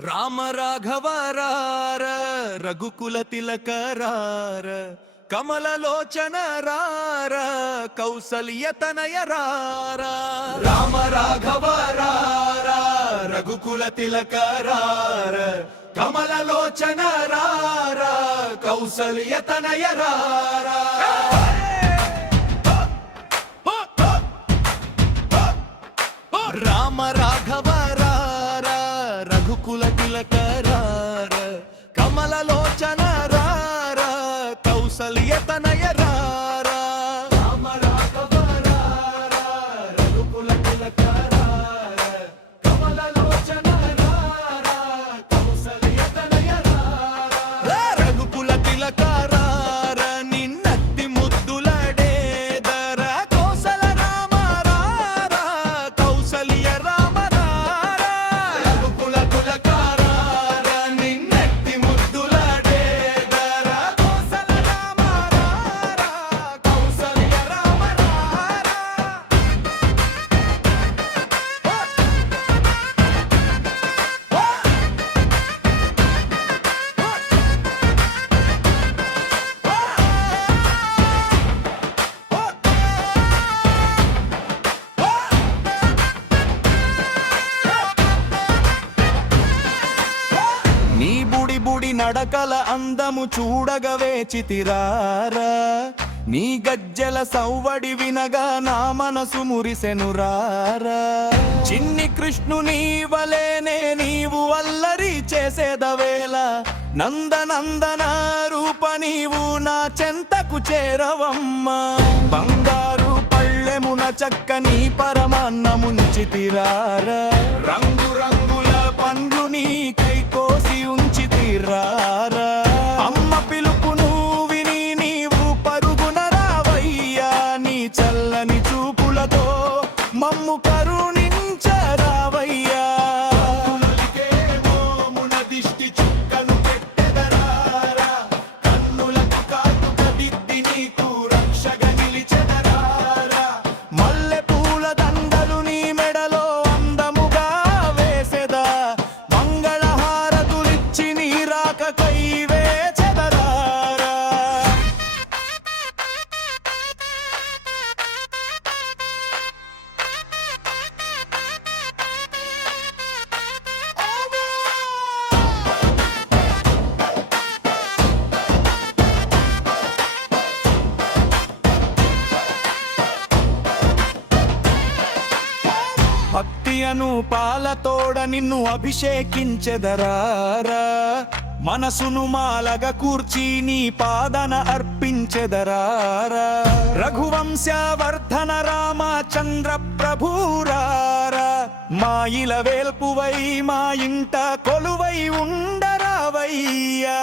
రామ రాఘవరార రఘుకుల తిలకరార కమలలోచన రార కౌసల్య తనయ రార రామ రాఘవరార రఘుకుల తిలకరార కమలలోచన రార రఘుకుల తిలక రార కమల లోచన రార బుడి నడకల అందము చూడగ వేచితిరారా నీ గజ్జల సౌవడి వినగా నా మనసు మురిసెనురారా చిన్ని కృష్ణుని వలేనే నీవు అల్లరి చేసేదవేళ. నందనందన రూప నీవు నా చెంతకు చేరవమ్మా. బంగారు పళ్ళెమున చక్కని పరమాన్నముంచితిరారా రంగు రంగుల పండ్లు నీకు రారా? అమ్మ పిలుపును విని నీవు పరుగున రావయ్యా నీ చల్లని చూపులతో మమ్ము భక్తి అను పాలతోడ నిన్ను అభిషేకించెదరారా. మనసును మాలగ కూర్చి నీ పాదన అర్పించెదరారా. రఘువంశవర్ధన రామచంద్ర ప్రభురారా. మా ఇల వేల్పువై మా ఇంట కొలువై ఉండరావయ్యా.